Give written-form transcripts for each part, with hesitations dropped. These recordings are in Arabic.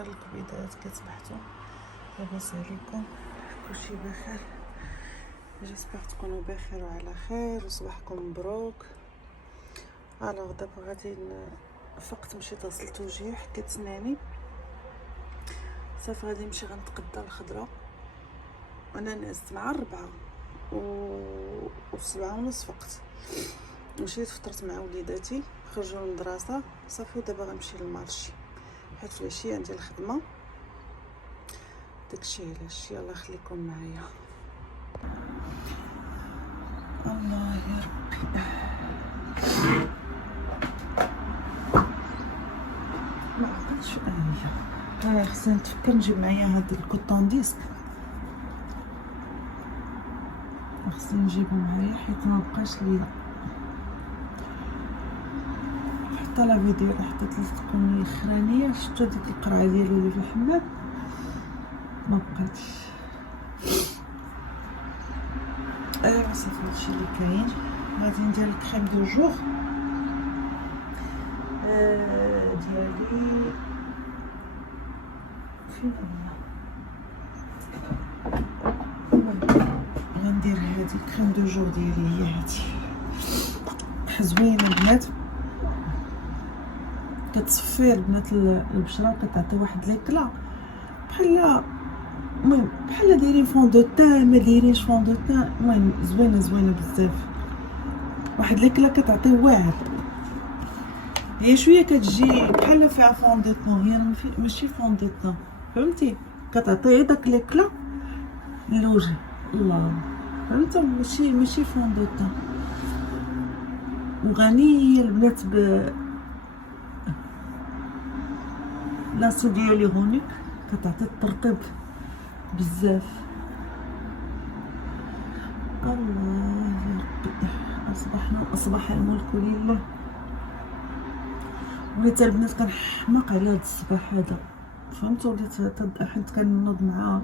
بخير الكبيدات، كتصبحتوا لاباس عليكم؟ كلشي بخير؟ جيسبر تكونوا بخير وعلى خير وصباحكم مبروك. الوغ دابا غادي فقت مشيت غسلت وجهي حكيت سناني صافي غادي نمشي غنتقدى الخضره. انا نعست مع 4 و 7:30 فقت، مشيت فطرت مع وليداتي خرجوا للمدرسه صافي، ودابا غنمشي للمارشي حيت في العشيه عندي الخدمه. داكشي علاش يلا خليكم معايا. الله يا ربي، ما عقلتش ها خصني نتفكر نجيب معايا هاد الكوطون ديسك، خصني نجيبو معايا حيت ما بقاش ليا حتى لا فيديو اللي حطيت لكم الاخرانيه. شفتوا ديك القرعه ديالي اللي في الحمام ما بقاتش. ايوا صافي هادشي اللي كاين. غادي ندير الكريم دو جور ديالي فين هي. غندير هادي الكريم دو جور ديالي هي هادي زوينه البنات، كتصفي البنات البشره وكتعطي واحد ليكلا بحال المهم بحال دايرين فون دو تان ما دايرينش فون دو تان. المهم زوينه بزاف، واحد ليكلا كتعطي واعر. هي شويه كتجي بحال فيها فون دو تان، هي ماشي فون دو تان فهمتي، كتعطي داك ليكلا للوجه. الله فهمتوا، ماشي فون دو تان. وغنيه البنات ب لاصو ديالي هونيك كتعطي الترطيب بزاف. الله يا ربي، اصبح الملك لله. وليت البنات كنحماق على هاد الصباح هذا فهمتوا، وليت حيت كنوض مع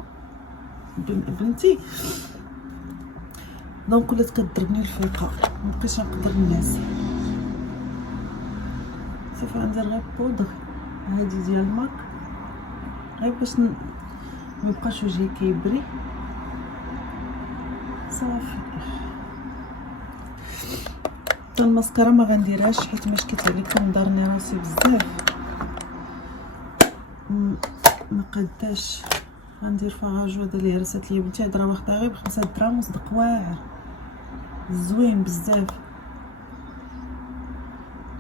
بنتي دونك ولات كضربني الفيقه، مبقيتش نقدر نعس. صافي غندير غير بودر هادي ديال ماك غير باش ميبقاش وجهي كيبري صافي. حتى الماسكارا ما غنديرهاش حيت ما شكيت عليكم ضرني راسي بزاف، ما قداش. غندير فاغاجو هذا اللي هرست لي بنتي، هضره واخدها غير ب5 دراهم وصدق واعر زوين بزاف.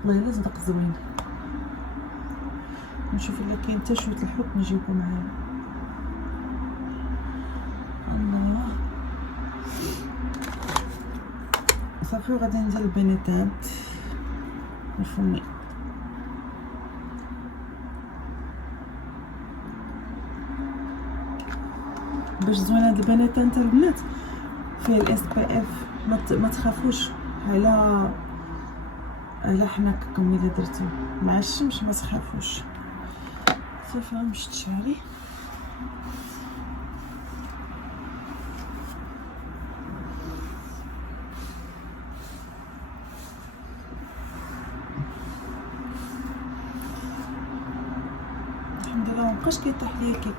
والله الا صدق زوين. نشوف الا كاين حتى شويه الحوت نجيبو معايا. الله صافي غادي ندير البنيتات الفمي. باش زوينه هاد البنيتات تاع البنات فيه الاس بي اف، ما تخافوش على حناككم الا درتوه مع الشمس ما تخافوش. صافي غنمشط شعري. الحمد لله مبقاش كيطيح ليا كي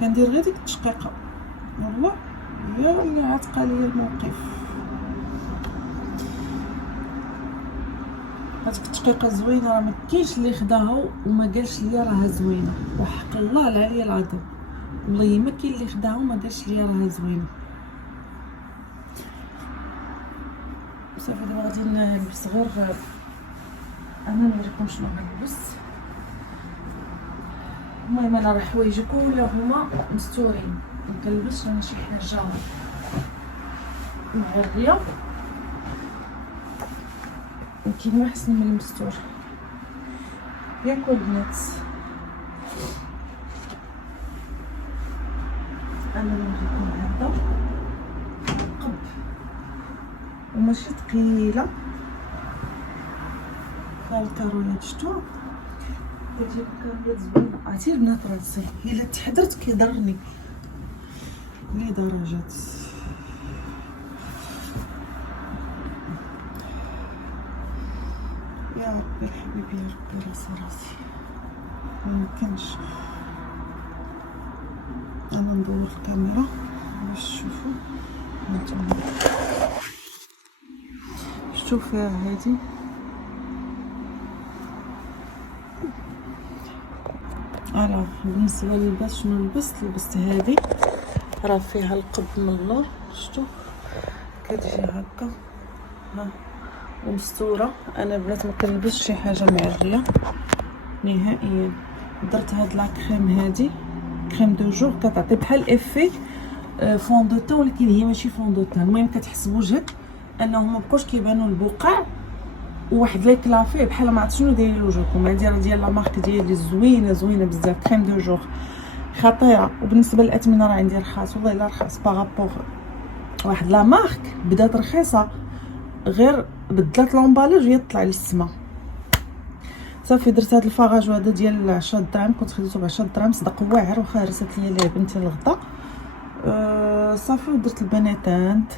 كندير غير ديك التشقيقه. والله يا اللي عتقه ليا الموقف. هاديك التشقيقه زوينه، راه ما كاينش اللي خداها وما قالش ليا راها زوينه، وحق الله العلي العظيم والله ما كاين اللي خداها وما قالش ليا راها زوينه. صافي دابا غادي نلبس غير انا نوريكم شنو غنلبس. المهم انا راه حوايجي كلهم مستورين، ما كنلبسش انا شي حاجه معريه، يمكن ما حسن من المستور ياكل البنات. انا نوريكم هذا قب وماشي ثقيله بحال الكارولات. شفتوها هادي الكارولات زوينه. عرفتي البنات راسي الا تحضرت كيضرني لدرجه. يا ربي الحبيب يا ربي راسي ميمكنش انا ندور الكاميرا باش تشوفوا هانتوما. شتو فيها هادي بالنسبه للباس شنو لبست هادي راه فيها القب من اللور. شتو كتجي هكا ها ومستوره. انا بنات ما كنلبسش شي حاجه معريه نهائيا. درت هاد لا كريم هادي كريم دو جور كتعطي بحال افي فون دو تون ولكن هي ماشي فون دو تون. المهم كتحس بوجهك انهم مابقاوش كيبانوا البقع وواحد لي كلافي بحال ما عرفت شنو داير لوجهكم. هادي راه ديال لا مارك ديالي زوينه بزاف كريم دو جور خطيره. وبالنسبه للاثمنه راه عندي رخاص والله الا رخاص باغابوغ واحد لا مارك بدات رخيصه غير بدلات لومباليج وهي طلع لي السما. صافي درت هاد الفراج هذا ديال 10 دراهم كنت خديته ب 10 دراهم صدق واعر واخا رست ليا بنتي الغدا. صافي ودرت البناتانت.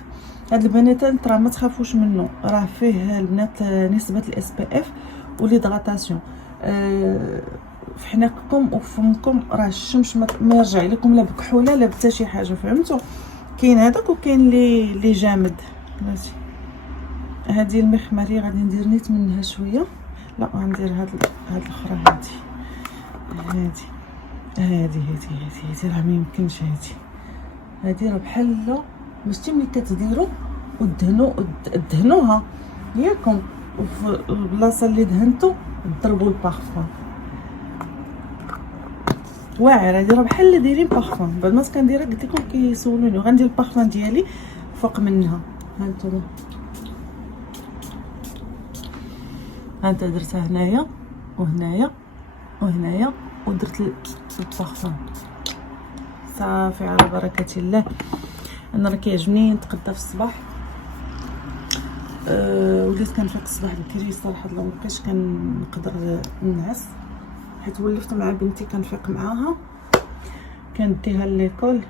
هاد البناتانت راه ما تخافوش منه راه فيه البنات نسبه الاس بي اف وليدغاتاسيون في حناككم وفمكم راه الشمس ما يرجع لكم لا بكحوله لا حتى شي حاجه فهمتوا. كاين هذاك وكاين لي جامد. بلاتي هذه المخمريه غادي ندير نيت منها شويه. لا غندير هاد الاخرى هادي راه ما يمكنش. هادي راه بحال ماشي ملي كتديروا ودهنوها ياكم وفي البلاصه اللي دهنتو ضربوا البارفان واعر. هادي راه بحال اللي دايرين بارفان. بعد ما كنديرها قلت لكم كيسولوني غندير البارفان ديالي فوق منها. هانتوما هانت درتها هنايا وهنايا ودرت البارفان. صافي على بركه الله. انا راه كيعجبني نتقدى في الصباح. وليت كنفيق الصباح بكري صراحه لو مبقيتش كنقدر ننعس حيت ولفت مع بنتي كنفيق معاها كنديها ليكول.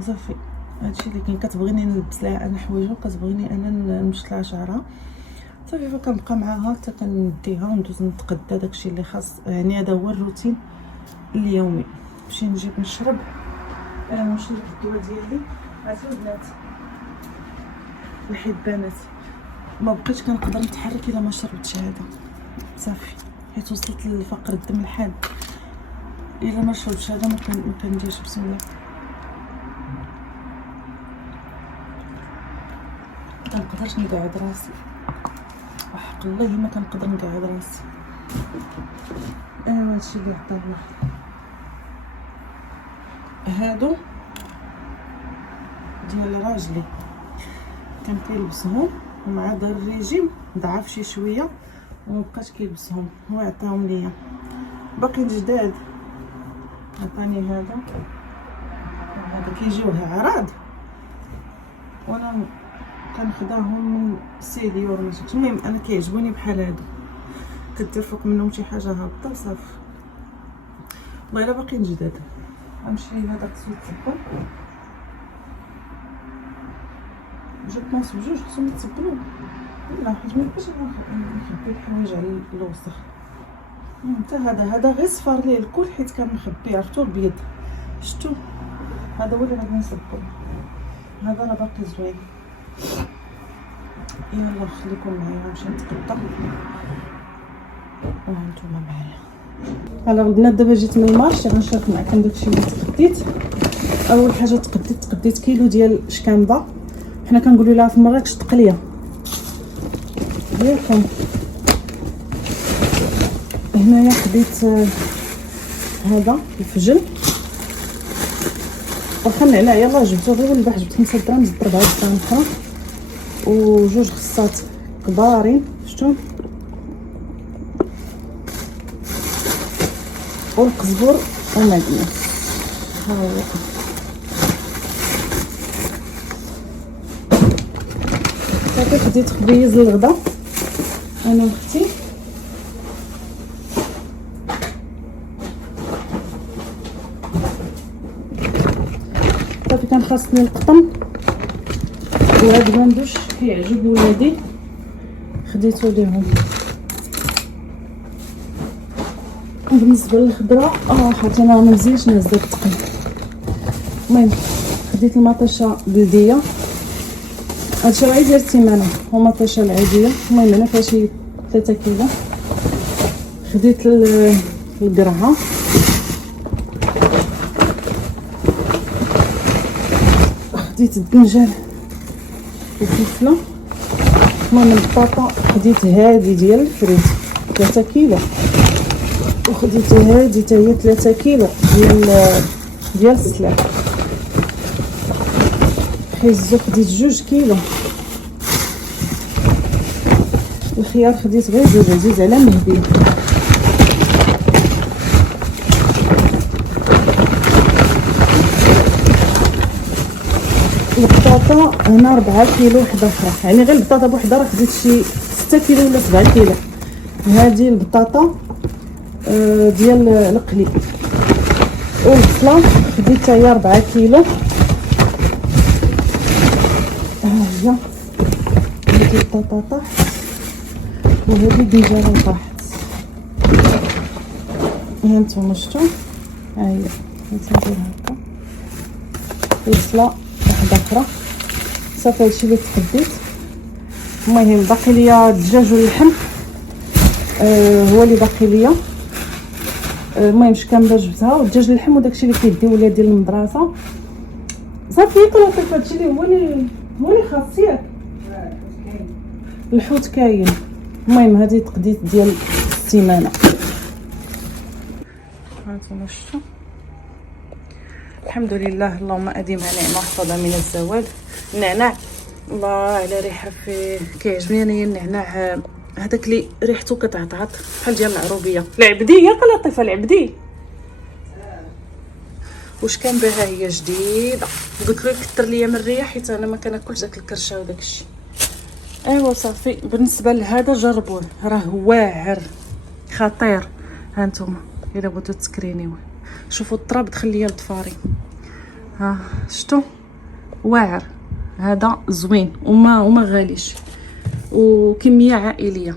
صافي هادشي اللي كاين. كتبغيني نلبس لها انا حوايجها وكتبغيني انا نمشط لها شعرها. صافي فكنبقى معاها حتى كنديها وندوز نتقدى. داكشي اللي خاص يعني هذا هو الروتين اليومي. نمشي نجيب نشرب نشرب الدواء ديالي. عرفتوا البنات الحبانات ما بقيتش كنقدر نتحرك الا ما شربتش هذا. صافي حيت وصلت لفقر الدم الحاد. الا ما شربتش هذا ما كنديرش. بسم الله كنقدرش نقعد راسي وحق الله ما كنقدر نقعد راسي. هادشي اللي عطا الله. هادو ديال راجلي كان كيلبسهم مع دار الريجيم ضعف شي شويه ومبقاش كيلبسهم هو عطاهم ليا باقي جداد. عطاني هذا كيجيوه عراض وانا كنخداهم من سيديور ماشي. المهم انا كيعجبوني بحال هادو كدير فوق منهم شي حاجه هابطه صافي. والله الا باقيين جداد. غنمشي هذا خصو يتسبن. جو بونس بجوج خصهم يتسبنوا. لا حيت مابقاش نخبي الحوايج على الوسخ. حتى هذا غير صفر ليه الكل حيت كان مخبي. عرفتو البيض شتو هذا هو اللي غادي نصبو. هذا راه باقي زوين. يلا خليكم معايا نمشي نتقدى وانتوما معايا. الوغ البنات دابا جيت من المارشي غنشارك معكم داكشي اللي تقديت. اول حاجه تقديت كيلو ديال شكامبه. حنا كنقولوا لها في مراكش تقليه ياكم. هنايا خديت هذا الفجل واخا النعناع يلاه جبتو غير الباح. جبت 5 دراهم زدت 4 دراهم اخرى وجوج خصات كبارين شفتوا والقزبر ومعدنوس. ها هو صافي. خديت خبيز للغدا انا واختي. صافي كان خاصني القطن وهاد البندوش كيعجب ولادي خديتو ليهم. بالنسبه للخضره حتى انا ما مزيانش نهز داك الثقل. المهم خديت المطيشه بلديه، هادشي راه ديال السيمانه، ومطيشه العاديه. المهم انا فيها شي 3 كيلو. خديت القرعه، خديت الدنجال والفلفله. المهم البطاطا خديت هادي ديال الفريت 3 كيلو، وخديت هادي حتى هي 3 كيلو ديال السلاح. حيزو خديت 2 كيلو. الخيار خديت غير 2 عزيز على مهدي. البطاطا هنا 4 كيلو وحده اخرى، يعني غير البطاطا بوحدها راه خديت شي 6 كيلو ولا 7 كيلو. هذه البطاطا ديال القلي. والبصله خديت حتى هي 4 كيلو. ها هي هذه البطاطا طاحت، وهذه الدنجاله طاحت. ها نتوما شفتوا، ها هي ندير هكا. البصله واحده اخرى. صافي هادشي اللي تقديت. المهم باقي ليا الدجاج واللحم، هو اللي باقي ليا. المهم شكامله جبتها، والدجاج اللحم وداكشي اللي كيديو ولا ديال المدرسه. صافي طلعت هادشي اللي هو اللي خاص ياك. الحوت كاين. المهم هذه تقديت ديال السيمانه. هانتوما شفتوا، الحمد لله اللهم اديمها نعمه واحفظها من الزوال. النعناع الله على ريحه فيه، كيعجبني انايا النعناع هذاك اللي ريحته كتعطعط بحال ديال العروبيه. العبدي ياك لطيفه العبدي. واش كان بها هي جديده، قلت له كثر ليا من الريح حيت انا ما كناكلش داك الكرشه وداك الشيء. ايوا صافي بالنسبه لهذا جربوه، راه واعر خطير. هانتوما الا بغيتو تسكرينيوه شوفوا التراب دخل ليا للضفاري. ها شفتوا واعر، هذا زوين وما غاليش، وكميه عائليه.